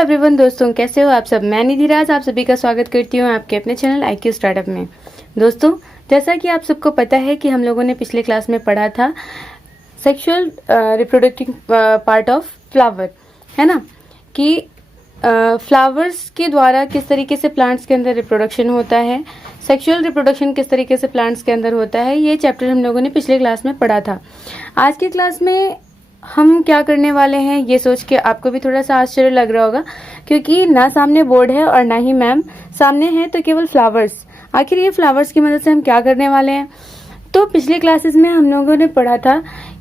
Everyone दोस्तों, कैसे हो आप सब। मैं निधि राज आप सभी का स्वागत करती हूँ आपके अपने चैनल IQ स्टार्टअप में। दोस्तों, जैसा कि आप सबको पता है कि हम लोगों ने पिछले क्लास में पढ़ा था sexual reproductive part of flower, है ना, कि फ्लावर्स के द्वारा किस तरीके से प्लांट्स के अंदर रिप्रोडक्शन होता है, सेक्सुअल रिप्रोडक्शन किस तरीके से प्लांट्स के अंदर होता है। ये चैप्टर हम लोगों ने पिछले क्लास में पढ़ा था। आज की क्लास में हम क्या करने वाले हैं ये सोच के आपको भी थोड़ा सा आश्चर्य लग रहा होगा, क्योंकि ना सामने बोर्ड है और ना ही मैम सामने है, तो केवल फ्लावर्स। आखिर ये फ्लावर्स की मदद से हम क्या करने वाले हैं। तो पिछले क्लासेस में हम लोगों ने पढ़ा था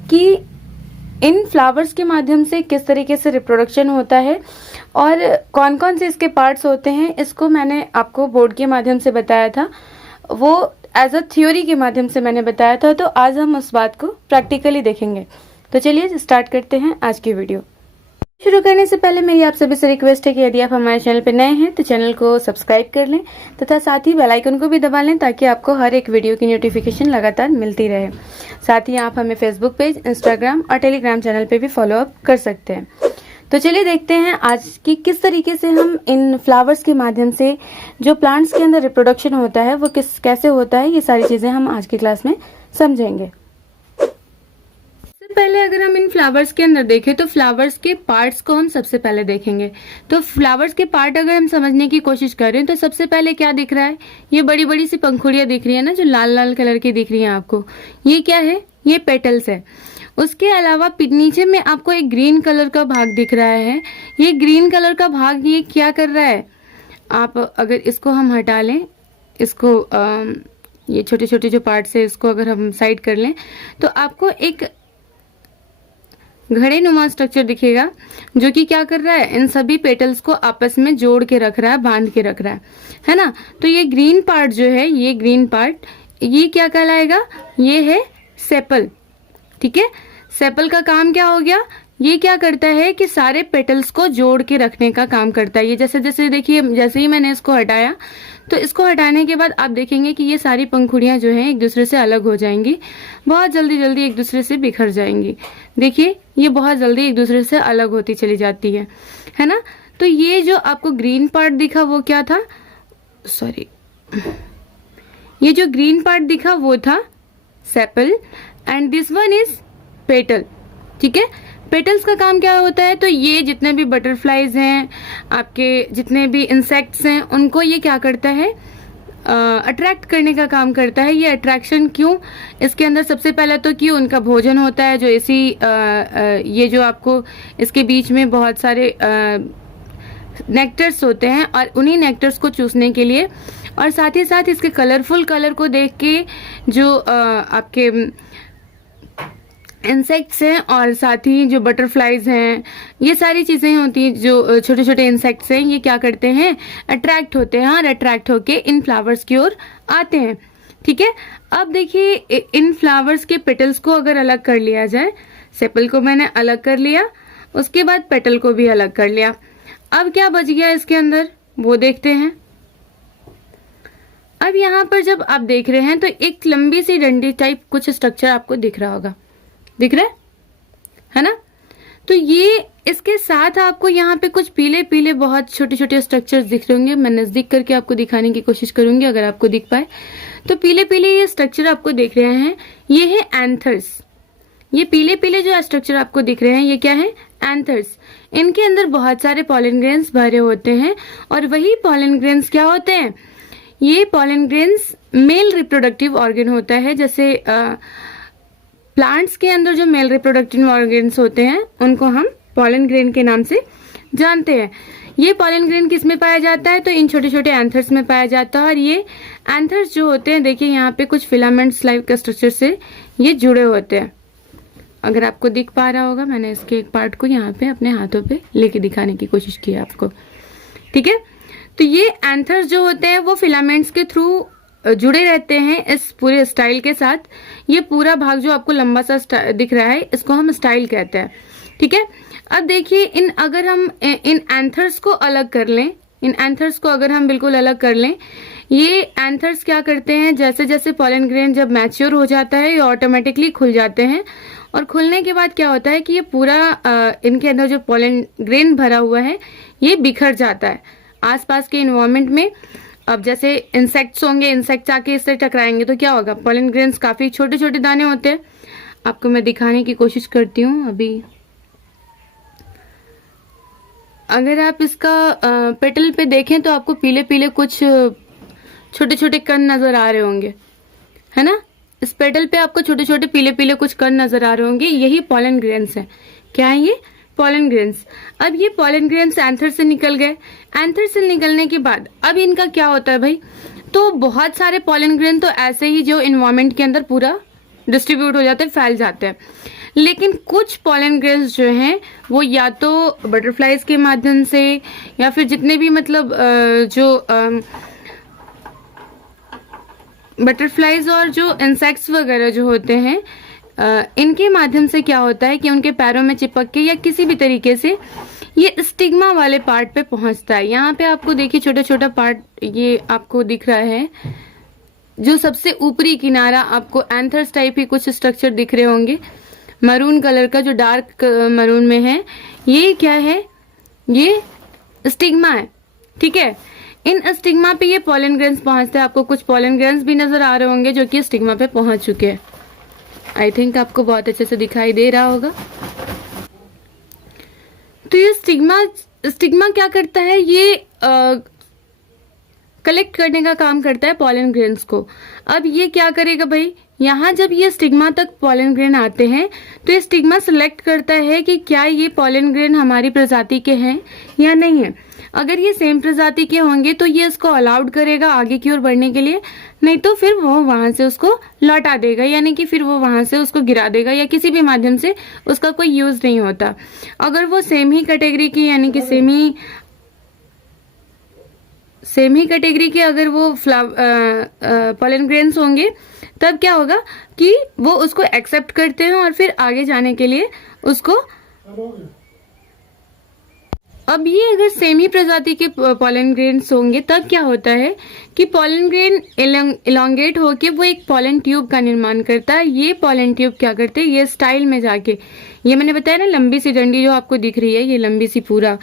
कि इन फ्लावर्स के माध्यम से किस तरीके से रिप्रोडक्शन होता है और कौन कौन से इसके पार्ट्स होते हैं। इसको मैंने आपको बोर्ड के माध्यम से बताया था, वो एज अ थ्योरी के माध्यम से मैंने बताया था। तो आज हम उस बात को प्रैक्टिकली देखेंगे। तो चलिए स्टार्ट करते हैं आज की वीडियो। शुरू करने से पहले मेरी आप सभी से रिक्वेस्ट है कि यदि आप हमारे चैनल पर नए हैं तो चैनल को सब्सक्राइब कर लें तथा साथ ही बेल आइकन को भी दबा लें, ताकि आपको हर एक वीडियो की नोटिफिकेशन लगातार मिलती रहे। साथ ही आप हमें फेसबुक पेज, इंस्टाग्राम और टेलीग्राम चैनल पे भी फॉलो अप कर सकते हैं। तो चलिए देखते हैं आज की किस तरीके से हम इन फ्लावर्स के माध्यम से जो प्लांट्स के अंदर रिप्रोडक्शन होता है वो कैसे होता है। ये सारी चीज़ें हम आज की क्लास में समझेंगे। पहले अगर हम इन फ्लावर्स के अंदर देखें तो फ्लावर्स के पार्ट्स को हम सबसे पहले देखेंगे। तो फ्लावर्स के पार्ट अगर हम समझने की कोशिश करें तो सबसे पहले क्या दिख रहा है, ये बड़ी बड़ी सी पंखुड़ियां दिख रही है ना, जो लाल लाल कलर की दिख रही है आपको। ये क्या है, ये पेटल्स है। उसके अलावा नीचे में आपको एक ग्रीन कलर का भाग दिख रहा है। ये ग्रीन कलर का भाग ये क्या कर रहा है, आप अगर इसको हम हटा लें, इसको ये छोटे छोटे जो पार्ट्स है इसको अगर हम साइड कर लें तो आपको एक घड़े नुमा स्ट्रक्चर दिखेगा, जो कि क्या कर रहा है, इन सभी पेटल्स को आपस में जोड़ के रख रहा है, बांध के रख रहा है ना। तो ये ग्रीन पार्ट जो है, ये ग्रीन पार्ट ये क्या कहलाएगा, ये है सेपल। ठीक है, सेपल का काम क्या हो गया, ये क्या करता है कि सारे पेटल्स को जोड़ के रखने का काम करता है। ये जैसे जैसे देखिए, जैसे ही मैंने इसको हटाया तो इसको हटाने के बाद आप देखेंगे कि ये सारी पंखुड़ियां जो हैं एक दूसरे से अलग हो जाएंगी, बहुत जल्दी जल्दी एक दूसरे से बिखर जाएंगी। देखिए, ये बहुत जल्दी एक दूसरे से अलग होती चली जाती है ना। तो ये जो आपको ग्रीन पार्ट दिखा वो क्या था, सॉरी, ये जो ग्रीन पार्ट दिखा वो था sepal and this one is petal. ठीक है, पेटल्स का काम क्या होता है, तो ये जितने भी बटरफ्लाईज हैं, आपके जितने भी इंसेक्ट्स हैं, उनको ये क्या करता है, अट्रैक्ट करने का काम करता है। ये अट्रैक्शन क्यों, इसके अंदर सबसे पहले तो कि उनका भोजन होता है, जो इसी ये जो आपको इसके बीच में बहुत सारे नेक्टर्स होते हैं, और उन्हीं नेक्टर्स को चूसने के लिए, और साथ ही साथ इसके कलरफुल कलर को देख के जो आपके इंसेक्ट्स हैं और साथ ही जो बटरफ्लाईज हैं, ये सारी चीज़ें होती हैं, जो छोटे छोटे इंसेक्ट्स हैं, ये क्या करते हैं, अट्रैक्ट होते हैं और अट्रैक्ट होके इन फ्लावर्स की ओर आते हैं। ठीक है, अब देखिए इन फ्लावर्स के पेटल्स को अगर अलग कर लिया जाए, सेपल को मैंने अलग कर लिया, उसके बाद पेटल को भी अलग कर लिया, अब क्या बच गया इसके अंदर वो देखते हैं। अब यहाँ पर जब आप देख रहे हैं तो एक लंबी सी डंडी टाइप कुछ स्ट्रक्चर आपको दिख रहा होगा, दिख रहा है ना। तो ये इसके साथ आपको यहाँ पे कुछ पीले पीले बहुत छोटे छोटे स्ट्रक्चर्स दिख रहे होंगे। मैं नजदीक करके आपको दिखाने की कोशिश करूंगी, अगर आपको दिख पाए तो। पीले पीले ये स्ट्रक्चर आपको दिख रहे हैं, ये है एंथर्स। ये पीले पीले जो स्ट्रक्चर आपको दिख रहे हैं ये क्या है, एंथर्स। इनके अंदर बहुत सारे पॉलन ग्रेन्स भरे होते हैं, और वही पॉलन ग्रेन्स क्या होते हैं, ये pollen grains male reproductive organ होता है। जैसे प्लांट्स के अंदर जो मेल रिप्रोडक्टिव ऑर्गन्स होते हैं उनको हम पॉलन ग्रेन के नाम से जानते हैं। ये पॉलन ग्रेन किस में पाया जाता है, तो इन छोटे छोटे एंथर्स में पाया जाता है। और ये एंथर्स जो होते हैं, देखिए यहाँ पे कुछ फिलामेंट्स लाइक का स्ट्रक्चर से ये जुड़े होते हैं। अगर आपको दिख पा रहा होगा, मैंने इसके एक पार्ट को यहाँ पे अपने हाथों पे लेके दिखाने की कोशिश की है आपको। ठीक है, तो ये एंथर्स जो होते हैं वो फिलामेंट्स के थ्रू जुड़े रहते हैं इस पूरे स्टाइल के साथ। ये पूरा भाग जो आपको लंबा सा दिख रहा है, इसको हम स्टाइल कहते हैं। ठीक है, अब देखिए अगर हम इन एंथर्स को अलग कर लें, इन एंथर्स को अगर हम बिल्कुल अलग कर लें, ये एंथर्स क्या करते हैं, जैसे जैसे पॉलन ग्रेन जब मैच्योर हो जाता है ये ऑटोमेटिकली खुल जाते हैं, और खुलने के बाद क्या होता है कि ये पूरा इनके अंदर जो पॉलन ग्रेन भरा हुआ है ये बिखर जाता है आसपास के इन्वायरमेंट में। अब जैसे इंसेक्ट्स होंगे, इंसेक्ट्स आके इससे टकराएंगे तो क्या होगा, पॉलन ग्रेन्स काफी छोटे छोटे दाने होते हैं। आपको मैं दिखाने की कोशिश करती हूँ। अभी अगर आप इसका पेटल पे देखें तो आपको पीले पीले कुछ छोटे छोटे कण नजर आ रहे होंगे, है ना। इस पेटल पे आपको छोटे छोटे पीले पीले कुछ कण नजर आ रहे होंगे, यही पॉलन ग्रेन्स है। क्या है ये, पॉलन ग्रेन्स। अब ये पॉलन ग्रेन्स एंथर से निकल गए। एंथर से निकलने के बाद अब इनका क्या होता है भाई, तो बहुत सारे पॉलन ग्रेन तो ऐसे ही जो इन्वायरमेंट के अंदर पूरा डिस्ट्रीब्यूट हो जाते हैं, फैल जाते हैं। लेकिन कुछ पॉलन ग्रेन्स जो हैं वो या तो बटरफ्लाइज के माध्यम से या फिर जितने भी मतलब जो बटरफ्लाइज और जो इंसेक्ट्स वगैरह जो होते हैं इनके माध्यम से क्या होता है कि उनके पैरों में चिपक के या किसी भी तरीके से ये स्टिग्मा वाले पार्ट पे पहुंचता है। यहाँ पे आपको देखिए छोटा छोटा पार्ट ये आपको दिख रहा है, जो सबसे ऊपरी किनारा आपको एंथर्स टाइप ही कुछ स्ट्रक्चर दिख रहे होंगे, मरून कलर का जो डार्क मरून में है, ये क्या है, ये स्टिग्मा है। ठीक है, इन स्टिग्मा पे ये पॉलन ग्रेन्स पहुंचते हैं। आपको कुछ पॉलन ग्रेन्स भी नजर आ रहे होंगे जो कि स्टिग्मा पे पहुंच चुके हैं। आई थिंक आपको बहुत अच्छे से दिखाई दे रहा होगा। तो ये स्टिग्मा क्या करता है, ये कलेक्ट करने का काम करता है पॉलन ग्रेन्स को। अब ये क्या करेगा भाई, यहाँ जब ये स्टिग्मा तक पॉलन ग्रेन आते हैं तो ये स्टिग्मा सिलेक्ट करता है कि क्या ये पॉलन ग्रेन हमारी प्रजाति के हैं या नहीं है। अगर ये सेम प्रजाति के होंगे तो ये इसको अलाउड करेगा आगे की ओर बढ़ने के लिए, नहीं तो फिर वो वहां से उसको लौटा देगा, यानी कि फिर वो वहां से उसको गिरा देगा या किसी भी माध्यम से उसका कोई यूज नहीं होता। अगर वो सेम ही कैटेगरी की यानी कि सेम ही कैटेगरी के अगर वो पॉलन ग्रेन्स होंगे तब क्या होगा कि वो उसको एक्सेप्ट करते हैं और फिर आगे जाने के लिए उसको। अब ये अगर सेम ही प्रजाति के पॉलन ग्रेन्स होंगे तब क्या होता है कि पॉलन ग्रेन इलोंगेट होके वो एक पॉलन ट्यूब का निर्माण करता है। ये पॉलन ट्यूब क्या करते हैं, ये स्टाइल में जाके, ये मैंने बताया ना लंबी सी डंडी जो आपको दिख रही है, ये लंबी सी पूरा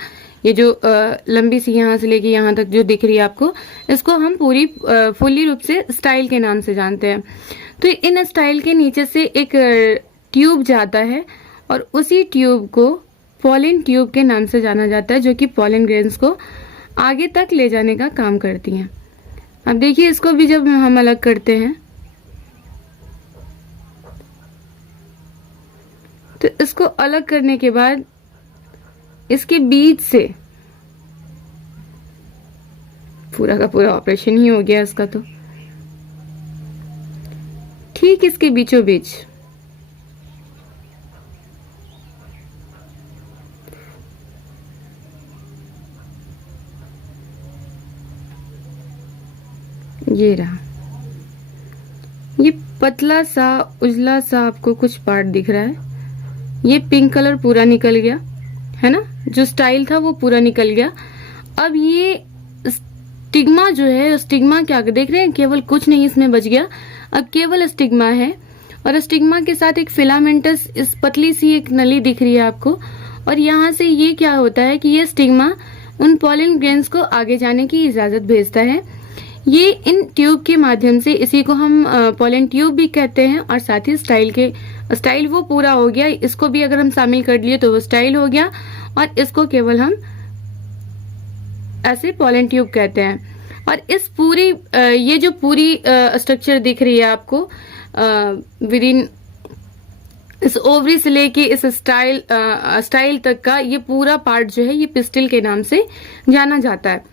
ये जो लंबी सी यहाँ से लेके यहाँ तक जो दिख रही है आपको, इसको हम पूरी फुल्ली रूप से स्टाइल के नाम से जानते हैं। तो इन स्टाइल के नीचे से एक ट्यूब जाता है और उसी ट्यूब को पॉलन ट्यूब के नाम से जाना जाता है, जो कि पॉलन ग्रेन्स को आगे तक ले जाने का काम करती हैं। अब देखिए इसको भी जब हम अलग करते हैं तो इसको अलग करने के बाद इसके बीच से पूरा का पूरा ऑपरेशन ही हो गया इसका। तो ठीक इसके बीचों बीच ये रहा, ये पतला सा उजला सा आपको कुछ पार्ट दिख रहा है, ये पिंक कलर पूरा निकल गया है ना, जो स्टाइल था वो पूरा निकल गया। अब ये स्टिग्मा जो है, स्टिग्मा क्या देख रहे हैं, केवल कुछ नहीं इसमें बच गया, अब केवल स्टिग्मा है और स्टिग्मा के साथ एक फिलामेंटस इस पतली सी एक नली दिख रही है आपको। और यहाँ से ये क्या होता है कि ये स्टिग्मा उन पॉलन ग्रेन्स को आगे जाने की इजाजत भेजता है। ये इन ट्यूब के माध्यम से, इसी को हम पॉलन ट्यूब भी कहते हैं, और साथ ही स्टाइल वो पूरा हो गया, इसको भी अगर हम शामिल कर लिए तो वो स्टाइल हो गया, और इसको केवल हम ऐसे पॉलन ट्यूब कहते हैं। और इस पूरी ये जो पूरी स्ट्रक्चर दिख रही है आपको विद इन इस ओवरी से लेके इस स्टाइल तक का ये पूरा पार्ट जो है ये पिस्टिल के नाम से जाना जाता है।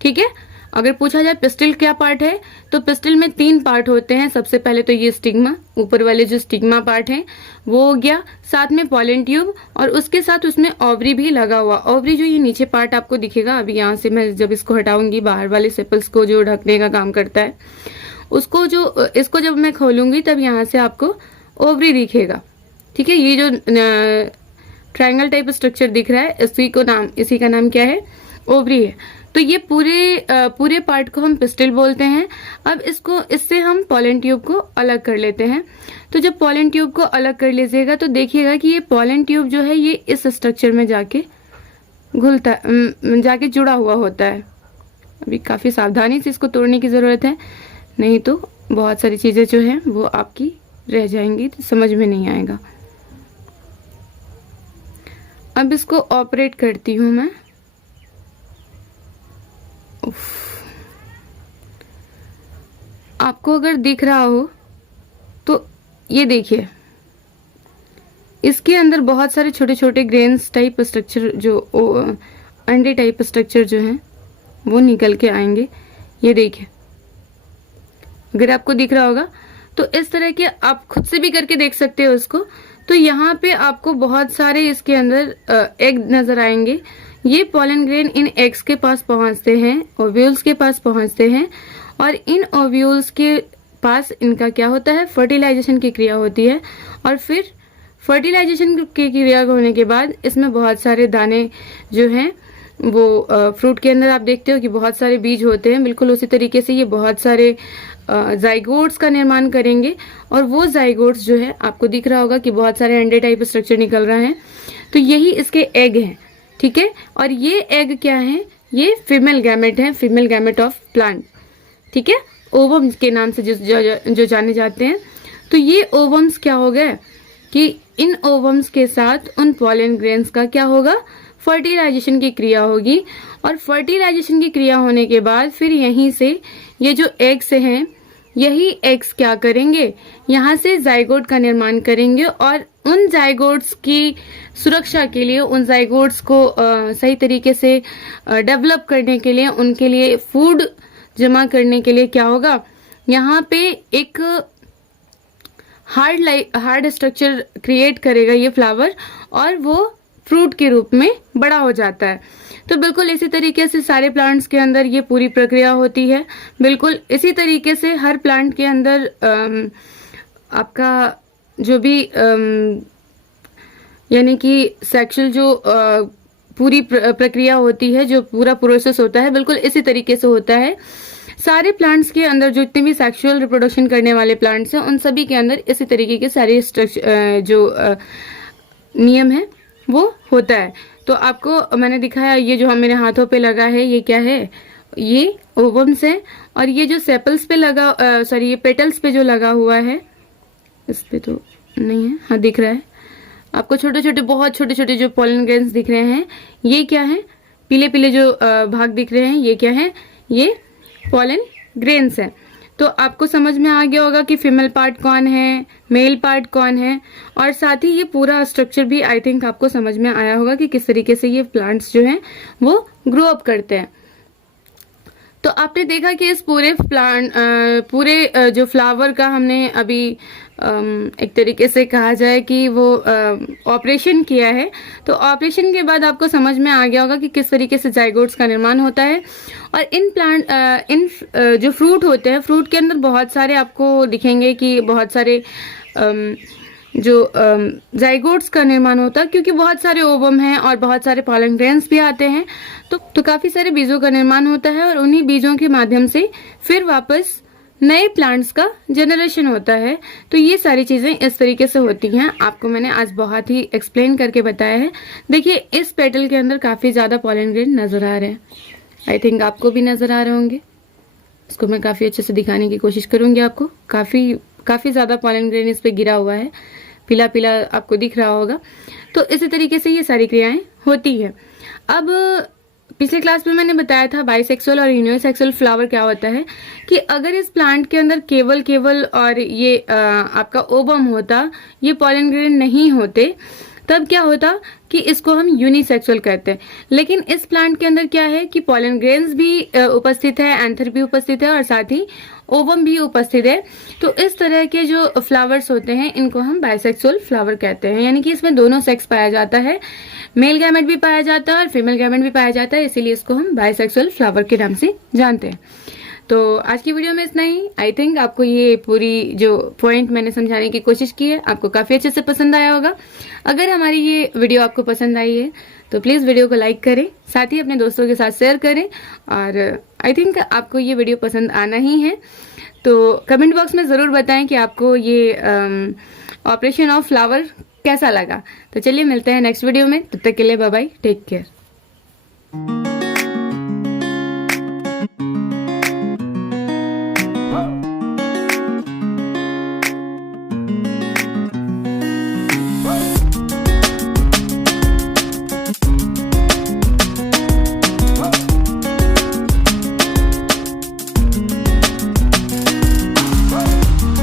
ठीक है, अगर पूछा जाए पिस्टिल क्या पार्ट है, तो पिस्टिल में 3 पार्ट होते हैं। सबसे पहले तो ये स्टिग्मा, ऊपर वाले जो स्टिग्मा पार्ट है वो हो गया, साथ में पॉलन ट्यूब, और उसके साथ उसमें ओवरी भी लगा हुआ। ओवरी जो ये नीचे पार्ट आपको दिखेगा, अभी यहाँ से मैं जब इसको हटाऊंगी, बाहर वाले सेपल्स को जो ढकने का काम करता है, इसको जब मैं खोलूंगी तब यहाँ से आपको ओवरी दिखेगा। ठीक है, ये जो ट्रायंगल टाइप स्ट्रक्चर दिख रहा है इसी का नाम क्या है, ओवरी है। तो ये पूरे पार्ट को हम पिस्टिल बोलते हैं। अब इससे हम पॉलन ट्यूब को अलग कर लेते हैं। तो जब पॉलन ट्यूब को अलग कर लीजिएगा तो देखिएगा कि ये पॉलन ट्यूब जो है ये इस स्ट्रक्चर में जाके घुलता जाके जुड़ा हुआ होता है। अभी काफ़ी सावधानी से इसको तोड़ने की ज़रूरत है, नहीं तो बहुत सारी चीज़ें जो हैं वो आपकी रह जाएंगी, तो समझ में नहीं आएगा। अब इसको ऑपरेट करती हूँ मैं। आपको अगर दिख रहा हो तो ये देखिए, इसके अंदर बहुत सारे छोटे छोटे ग्रेन्स टाइप स्ट्रक्चर, जो अंडे टाइप स्ट्रक्चर जो हैं वो निकल के आएंगे। ये देखिए, अगर आपको दिख रहा होगा तो इस तरह के आप खुद से भी करके देख सकते हो उसको। तो यहाँ पे आपको बहुत सारे इसके अंदर एग नजर आएंगे। ये पॉलन ग्रेन इन एग्स के पास पहुंचते हैं, ओव्यूल्स के पास पहुंचते हैं, और इन ओव्यूल्स के पास इनका क्या होता है, फर्टिलाइजेशन की क्रिया होती है। और फिर फर्टिलाइजेशन की क्रिया होने के बाद इसमें बहुत सारे दाने जो हैं वो फ्रूट के अंदर आप देखते हो कि बहुत सारे बीज होते हैं। बिल्कुल उसी तरीके से ये बहुत सारे जाइगोट्स का निर्माण करेंगे, और वो जाइगोट्स जो है आपको दिख रहा होगा कि बहुत सारे अंडे टाइप स्ट्रक्चर निकल रहा है, तो यही इसके एग हैं, ठीक है। और ये एग क्या है, ये फीमेल गैमेट है, फीमेल गैमेट ऑफ प्लांट, ठीक है, ओवम्स के नाम से जो जाने जाते हैं। तो ये ओवम्स क्या हो गए कि इन ओवम्स के साथ उन पॉलन ग्रेन्स का क्या होगा, फर्टिलाइजेशन की क्रिया होगी, और फर्टिलाइजेशन की क्रिया होने के बाद फिर यहीं से ये जो एग्स हैं, यही एग्स क्या करेंगे, यहाँ से जाइगोट का निर्माण करेंगे, और उन जाइगोट्स की सुरक्षा के लिए, उन जाइगोट्स को सही तरीके से डेवलप करने के लिए, उनके लिए फूड जमा करने के लिए क्या होगा, यहाँ पे एक हार्ड स्ट्रक्चर क्रिएट करेगा ये फ्लावर, और वो फ्रूट के रूप में बड़ा हो जाता है। तो बिल्कुल इसी तरीके से सारे प्लांट्स के अंदर ये पूरी प्रक्रिया होती है। बिल्कुल इसी तरीके से हर प्लांट के अंदर आपका जो भी यानी कि सेक्सुअल जो पूरी प्रक्रिया होती है, जो पूरा प्रोसेस होता है, बिल्कुल इसी तरीके से होता है। सारे प्लांट्स के अंदर जो जितने भी सेक्सुअल रिप्रोडक्शन करने वाले प्लांट्स हैं, उन सभी के अंदर इसी तरीके के सारे जो नियम है वो होता है। तो आपको मैंने दिखाया, ये जो मेरे हाथों पे लगा है ये क्या है, ये ओवम्स है, और ये जो सेपल्स पे लगा सॉरी ये पेटल्स पे जो लगा हुआ है, इस पे तो नहीं है, हाँ दिख रहा है आपको, छोटे छोटे बहुत छोटे छोटे जो पॉलन ग्रेन्स दिख रहे हैं, ये क्या है, पीले पीले जो भाग दिख रहे हैं, ये क्या है, ये पॉलन ग्रेन्स है। तो आपको समझ में आ गया होगा कि फीमेल पार्ट कौन है, मेल पार्ट कौन है, और साथ ही ये पूरा स्ट्रक्चर भी आई थिंक आपको समझ में आया होगा कि किस तरीके से ये प्लांट्स जो हैं वो ग्रो अप करते हैं। तो आपने देखा कि इस पूरे जो फ्लावर का हमने अभी एक तरीके से कहा जाए कि वो ऑपरेशन किया है। तो ऑपरेशन के बाद आपको समझ में आ गया होगा कि किस तरीके से जाइगोट्स का निर्माण होता है। और इन जो फ्रूट होते हैं, फ्रूट के अंदर बहुत सारे आपको दिखेंगे कि बहुत सारे जो जाइगोट्स का निर्माण होता है, क्योंकि बहुत सारे ओवम हैं और बहुत सारे पॉलन ग्रेन्स भी आते हैं, तो काफी सारे बीजों का निर्माण होता है, और उन्हीं बीजों के माध्यम से फिर वापस नए प्लांट्स का जनरेशन होता है। तो ये सारी चीजें इस तरीके से होती हैं। आपको मैंने आज बहुत ही एक्सप्लेन करके बताया है। देखिए इस पेटल के अंदर काफी ज्यादा पॉलन ग्रेन नजर आ रहे हैं, आई थिंक आपको भी नजर आ रहे होंगे। इसको मैं काफी अच्छे से दिखाने की कोशिश करूंगी आपको। काफी ज्यादा पॉलन ग्रेन इस पे गिरा हुआ है, पीला पीला आपको दिख रहा होगा। तो इसी तरीके से ये सारी क्रियाएं होती है। अब पिछले क्लास में मैंने बताया था बाइसेक्सुअल और यूनिसेक्सुअल फ्लावर क्या होता है, कि अगर इस प्लांट के अंदर केवल और ये आपका ओवम होता, ये पॉलन ग्रेन नहीं होते, तब क्या होता कि इसको हम यूनिसेक्सुअल कहते हैं। लेकिन इस प्लांट के अंदर क्या है कि पॉलन ग्रेन्स भी उपस्थित है, एंथर भी उपस्थित है, और साथ ही ओवम भी उपस्थित है। तो इस तरह के जो फ्लावर्स होते हैं इनको हम बाइसेक्सुअल फ्लावर कहते हैं, यानी कि इसमें दोनों सेक्स पाया जाता है, मेल गैमेट भी पाया जाता है और फीमेल गैमेट भी पाया जाता है, इसीलिए इसको हम बाइसेक्सुअल फ्लावर के नाम से जानते हैं। तो आज की वीडियो में इतना ही। आई थिंक आपको ये पूरी जो पॉइंट मैंने समझाने की कोशिश की है आपको काफी अच्छे से पसंद आया होगा। अगर हमारी ये वीडियो आपको पसंद आई है तो प्लीज वीडियो को लाइक करें, साथ ही अपने दोस्तों के साथ शेयर करें, और आई थिंक आपको ये वीडियो पसंद आना ही है। तो कमेंट बॉक्स में जरूर बताएं कि आपको ये ऑपरेशन ऑफ फ्लावर कैसा लगा। तो चलिए मिलते हैं नेक्स्ट वीडियो में, तब तक के लिए बाय बाय, टेक केयर।